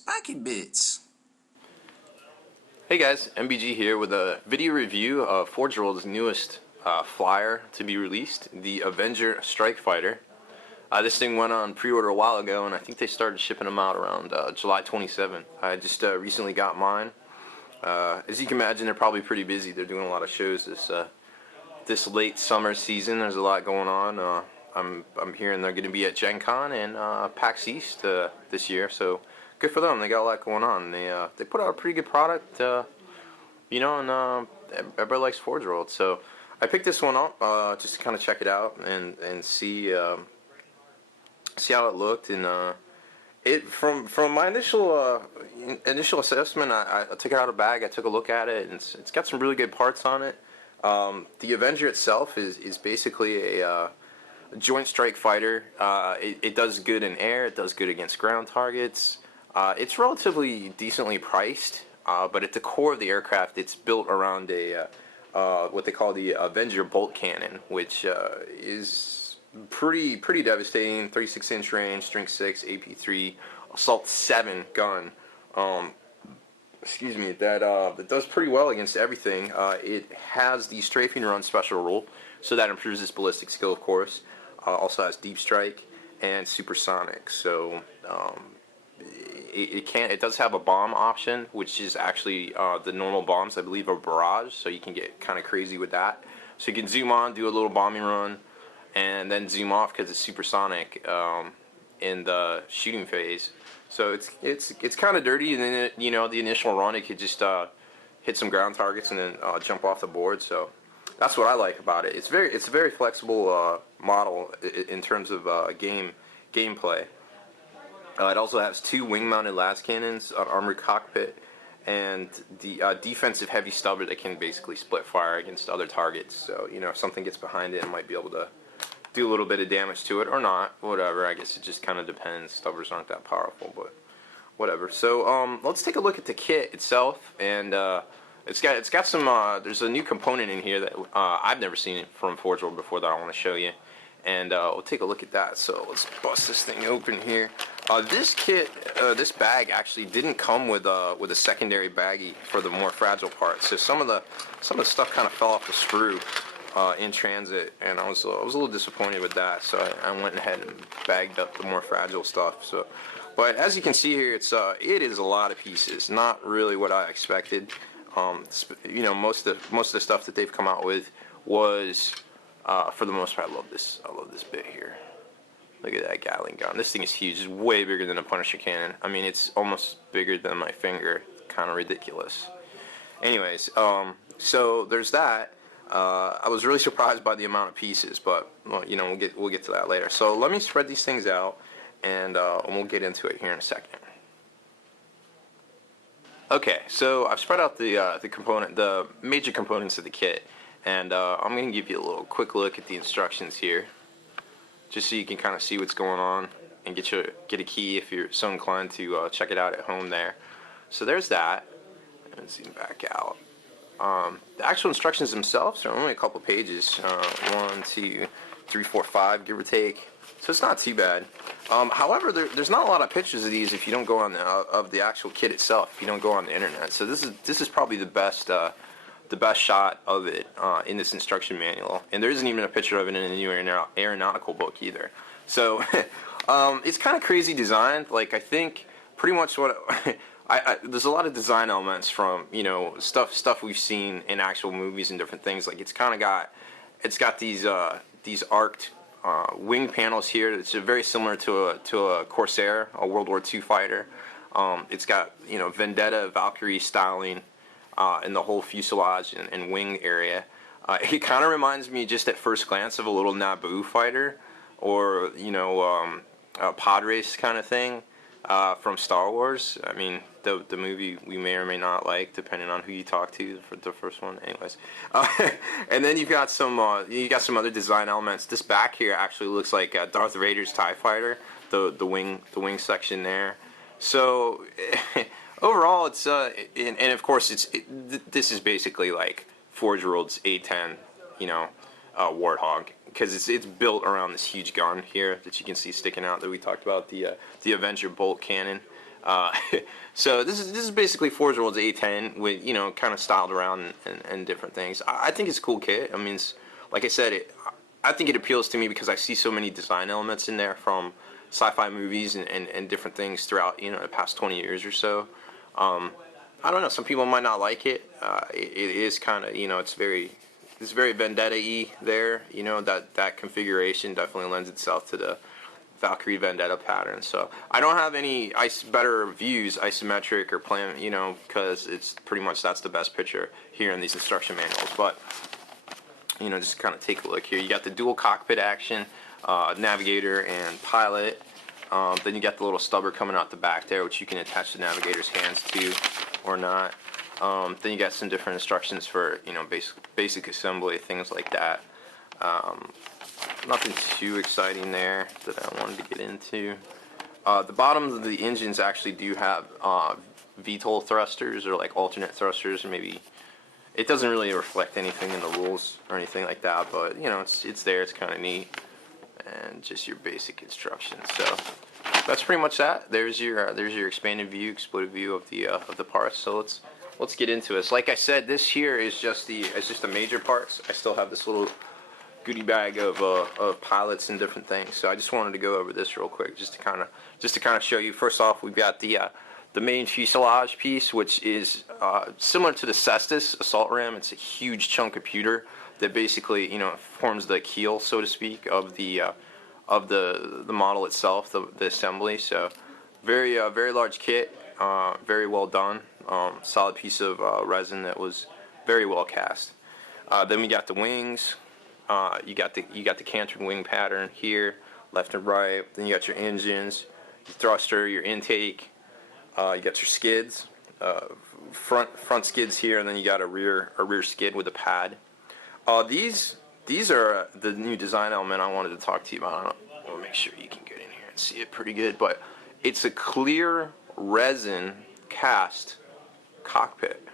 Spiky Bits. Hey guys, MBG here with a video review of Forge World's newest flyer to be released, the Avenger Strike Fighter. This thing went on pre-order a while ago, and I think they started shipping them out around July 27th. I just recently got mine. As you can imagine, they're probably pretty busy. They're doing a lot of shows this late summer season. There's a lot going on. I'm hearing they're going to be at Gen Con and PAX East this year, so good for them. They got a lot going on. They put out a pretty good product, and everybody likes Forge World. So I picked this one up just to kind of check it out and see how it looked. And from my initial assessment, I took it out of the bag. I took a look at it, and it's got some really good parts on it. The Avenger itself is basically a joint strike fighter. It does good in air. It does good against ground targets. It's relatively decently priced, but at the core of the aircraft, it's built around a what they call the Avenger bolt cannon, which is pretty devastating. 36-inch range, strength 6, AP3, assault 7 gun. Excuse me. That does pretty well against everything. It has the strafing run special rule, so that improves its ballistic skill, of course. Also has deep strike and supersonic. So it does have a bomb option, which is actually the normal bombs, I believe, are barrage, so you can get kind of crazy with that. So you can zoom on, do a little bombing run, and then zoom off because it's supersonic in the shooting phase. So it's kind of dirty, and then the initial run, it could just hit some ground targets and then jump off the board. So that's what I like about it. It's a very flexible model in terms of gameplay. It also has 2 wing-mounted las cannons, an armored cockpit, and the defensive heavy stubber that can basically split fire against other targets. So if something gets behind it, it might be able to do a little bit of damage to it or not. Whatever. I guess it just kind of depends. Stubbers aren't that powerful, but whatever. So let's take a look at the kit itself, and it's got some. There's a new component in here that I've never seen from Forge World before that I want to show you. And we'll take a look at that. So let's bust this thing open here. This kit, this bag actually didn't come with a secondary baggie for the more fragile parts. So some of the stuff kind of fell off the screw in transit, and I was a little disappointed with that. So I went ahead and bagged up the more fragile stuff. So, but as you can see here, it is a lot of pieces. Not really what I expected. Most of the stuff that they've come out with was. For the most part, I love this bit here. Look at that Gatling gun. This thing is huge. It's way bigger than a Punisher cannon. I mean, it's almost bigger than my finger. Kind of ridiculous. Anyways, so there's that. I was really surprised by the amount of pieces, but well, we'll get to that later. So let me spread these things out, and we'll get into it here in a second. Okay, so I've spread out the major components of the kit. And I'm going to give you a little quick look at the instructions here, just so you can kind of see what's going on and get a key if you're so inclined to check it out at home there. So there's that. And zoom back out. The actual instructions themselves are only a couple pages, 1, 2, 3, 4, 5, give or take. So it's not too bad. However, there's not a lot of pictures of these if you don't go on of the actual kit itself. If you don't go on the internet. So this is probably the best shot of it in this instruction manual, and there isn't even a picture of it in the new aeronautical book either. So it's kind of crazy designed. Like, I think pretty much what there's a lot of design elements from stuff we've seen in actual movies and different things. Like, it's got these arced wing panels here. It's very similar to a Corsair, a World War II fighter. It's got Vendetta Valkyrie styling. In the whole fuselage and wing area. It kind of reminds me just at first glance of a little Naboo fighter, or a pod race kind of thing from Star Wars. I mean, the movie we may or may not like, depending on who you talk to for the first one. Anyways, and then you've got some other design elements. This back here actually looks like Darth Vader's TIE fighter, the wing section there. So. Overall, it's and of course this is basically like Forge World's A10, Warthog, because it's built around this huge gun here that you can see sticking out that we talked about, the Avenger bolt cannon. Uh, so this is basically Forge World's A10 with, you know, kind of styled around and different things. I think it's a cool kit. I mean, it's, like I said, I think it appeals to me because I see so many design elements in there from sci-fi movies and different things throughout, you know, the past 20 years or so. I don't know. Some people might not like it. It is kind of, you know, it's very Vendetta-y there. You know, that configuration definitely lends itself to the Valkyrie Vendetta pattern. So I don't have any better views, isometric or plan, you know, because it's pretty much that's the best picture here in these instruction manuals. But you know, just kind of take a look here. You got the dual cockpit action, navigator and pilot. Then you got the little stubber coming out the back there, which you can attach the navigator's hands to or not. Then you got some different instructions for, you know, basic assembly, things like that. Nothing too exciting there that I wanted to get into. The bottoms of the engines actually do have VTOL thrusters or like alternate thrusters, or maybe it doesn't really reflect anything in the rules or anything like that, but you know, it's there, it's kind of neat, and just your basic instructions. So that's pretty much that. There's your expanded view, exploded view of the parts. So let's get into it. So like I said, this here is just the major parts. I still have this little goodie bag of pilots and different things. So I just wanted to go over this real quick, just to kind of show you. First off, we've got the main fuselage piece, which is similar to the Cestus assault ram. It's a huge chunk of pewter that basically, you know, forms the keel, so to speak, of the model itself, the assembly. So very large kit, very well done. Solid piece of resin that was very well cast. Then we got the wings. You got the canted wing pattern here, left and right. Then you got your engines, your thruster, your intake. You got your skids, front skids here, and then you got a rear skid with a pad. These are the new design element I wanted to talk to you about. I'll make sure you can get in here and see it pretty good. But it's a clear resin cast cockpit,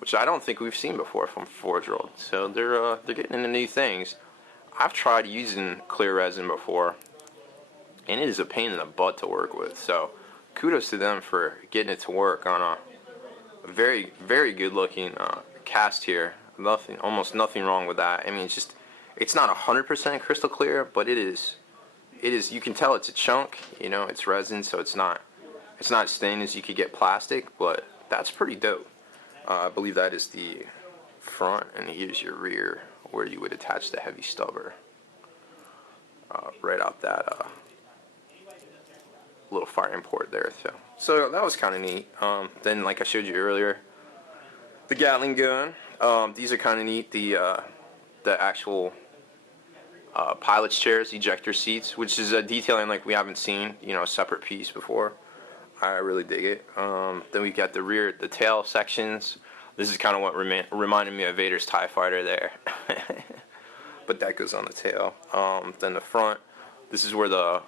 which I don't think we've seen before from Forge World. So they're getting into new things. I've tried using clear resin before, and it is a pain in the butt to work with. So kudos to them for getting it to work on a very good looking cast here. Almost nothing wrong with that. I mean, it's not 100% crystal clear, but it is. You can tell it's a chunk. You know, it's resin, so it's not as thin as you could get plastic, but that's pretty dope. I believe that is the front, and here's your rear, where you would attach the heavy stubber right out that little firing port there. So that was kind of neat. Then, like I showed you earlier, the Gatling gun. These are kind of neat. The actual pilot's chairs, ejector seats, which is a detailing like we haven't seen, you know, a separate piece before. I really dig it. Then we got the tail sections. This is kind of what reminded me of Vader's TIE Fighter there. But that goes on the tail. Then the front, this is where the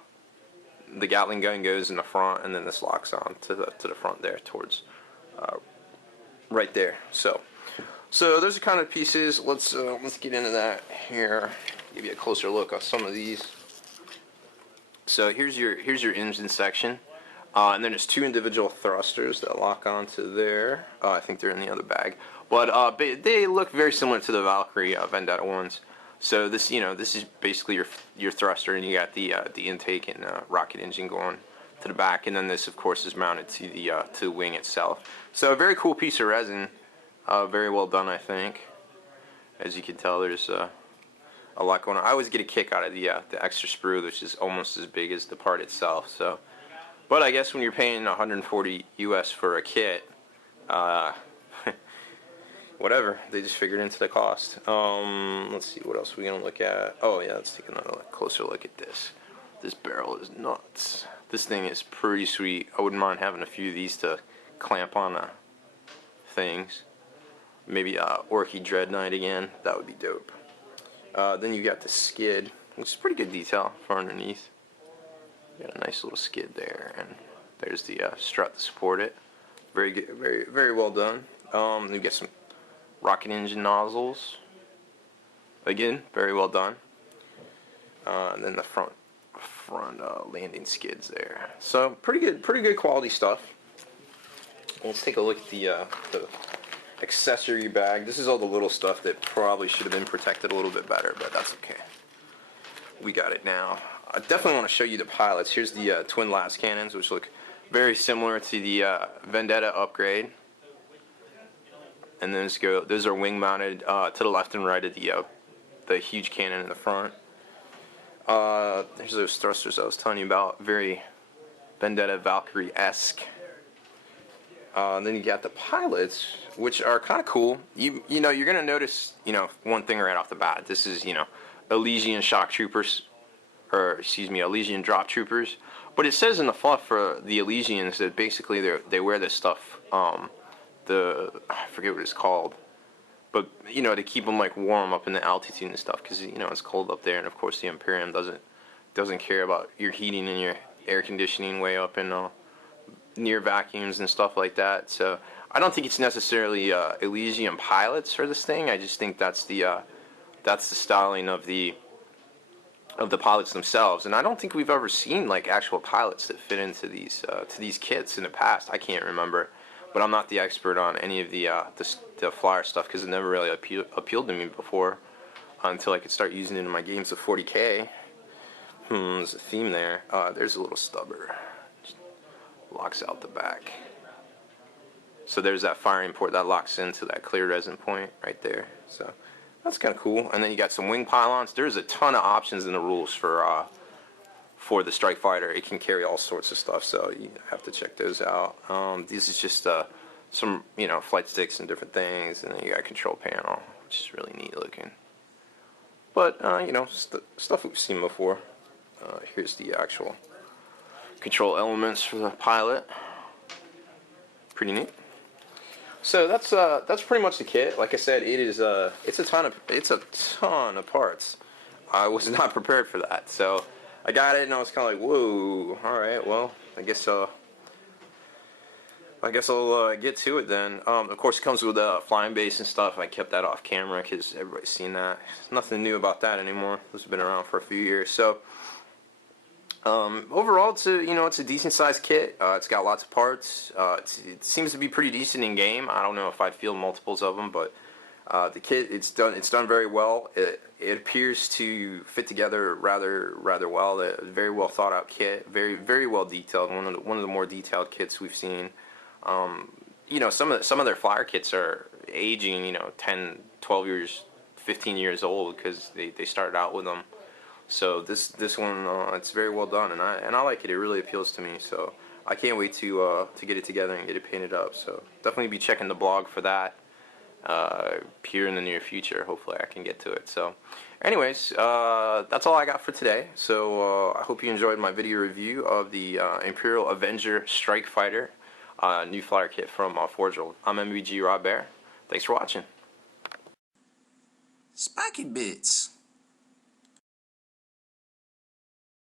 Gatling gun goes in the front, and then this locks on to the front there towards right there. So those are kind of pieces. Let's get into that here. Give you a closer look at some of these. So here's your engine section. And then there's two individual thrusters that lock onto there. I think they're in the other bag, but they look very similar to the Valkyrie Vendetta ones. So this is basically your thruster, and you got the intake and rocket engine going to the back, and then this, of course, is mounted to the wing itself. So a very cool piece of resin, very well done, I think. As you can tell, there's a lot going on. I always get a kick out of the extra sprue, which is almost as big as the part itself. So. But I guess when you're paying 140 US for a kit, whatever, they just figured into the cost. Let's see, what else are we gonna look at? Oh yeah, let's take another closer look at this. This barrel is nuts. This thing is pretty sweet. I wouldn't mind having a few of these to clamp on things. Maybe Orky Dread Knight again. That would be dope. Then you got the skid, which is pretty good detail for underneath. Got a nice little skid there, and there's the strut to support it. Very good, very well done. You get some rocket engine nozzles. Again, very well done. And then the front front landing skids there. So pretty good quality stuff. Let's take a look at the accessory bag. This is all the little stuff that probably should have been protected a little bit better, but that's okay. We got it now. I definitely want to show you the pilots. Here's the twin las cannons, which look very similar to the Vendetta upgrade. And then those are wing mounted to the left and right of the huge cannon in the front. There's those thrusters I was telling you about, very Vendetta Valkyrie-esque. Then you got the pilots, which are kind of cool. You know, you're gonna notice, you know, one thing right off the bat. This is, you know, Elysian shock troopers, or excuse me, Elysian drop troopers. But it says in the fluff for the Elysians that basically they wear this stuff. I forget what it's called, but you know, to keep them like warm up in the altitude and stuff, because you know it's cold up there, and of course the Imperium doesn't care about your heating and your air conditioning way up in near vacuums and stuff like that. So I don't think it's necessarily Elysian pilots for this thing. I just think that's the styling of the pilots themselves, and I don't think we've ever seen like actual pilots that fit into these kits in the past. I can't remember, but I'm not the expert on any of the flyer stuff because it never really appealed to me before until I could start using it in my games of 40K. There's a theme there. There's a little stubber. Just locks out the back. So there's that firing port that locks into that clear resin point right there. So that's kind of cool. And then you got some wing pylons. There's a ton of options in the rules for the Strike Fighter. It can carry all sorts of stuff, so you have to check those out. This is just some, you know, flight sticks and different things, and then you got a control panel, which is really neat looking. But you know, stuff we've seen before. Here's the actual control elements for the pilot. Pretty neat. So that's pretty much the kit. Like I said, it's a ton of parts. I was not prepared for that, so I got it and I was kind of like, whoa, all right, well, I guess I'll get to it then. Of course, it comes with a flying base and stuff. I kept that off camera because everybody's seen that. There's nothing new about that anymore. This has been around for a few years. So overall, it's a decent sized kit. It's got lots of parts. It seems to be pretty decent in game. I don't know if I'd field multiples of them, but the kit, it's done very well. It appears to fit together rather well. A very well thought out kit, very well detailed. One of the more detailed kits we've seen. You know, some of their flyer kits are aging, you know, 10, 12 years, 15 years old because they started out with them. So this one, it's very well done, and I like it. It really appeals to me. So I can't wait to get it together and get it painted up. So definitely be checking the blog for that here in the near future. Hopefully I can get to it. So anyways, that's all I got for today. So I hope you enjoyed my video review of the Imperial Avenger Strike Fighter new flyer kit from Forge World. I'm MVG Rob Bear. Thanks for watching. Spiky Bits.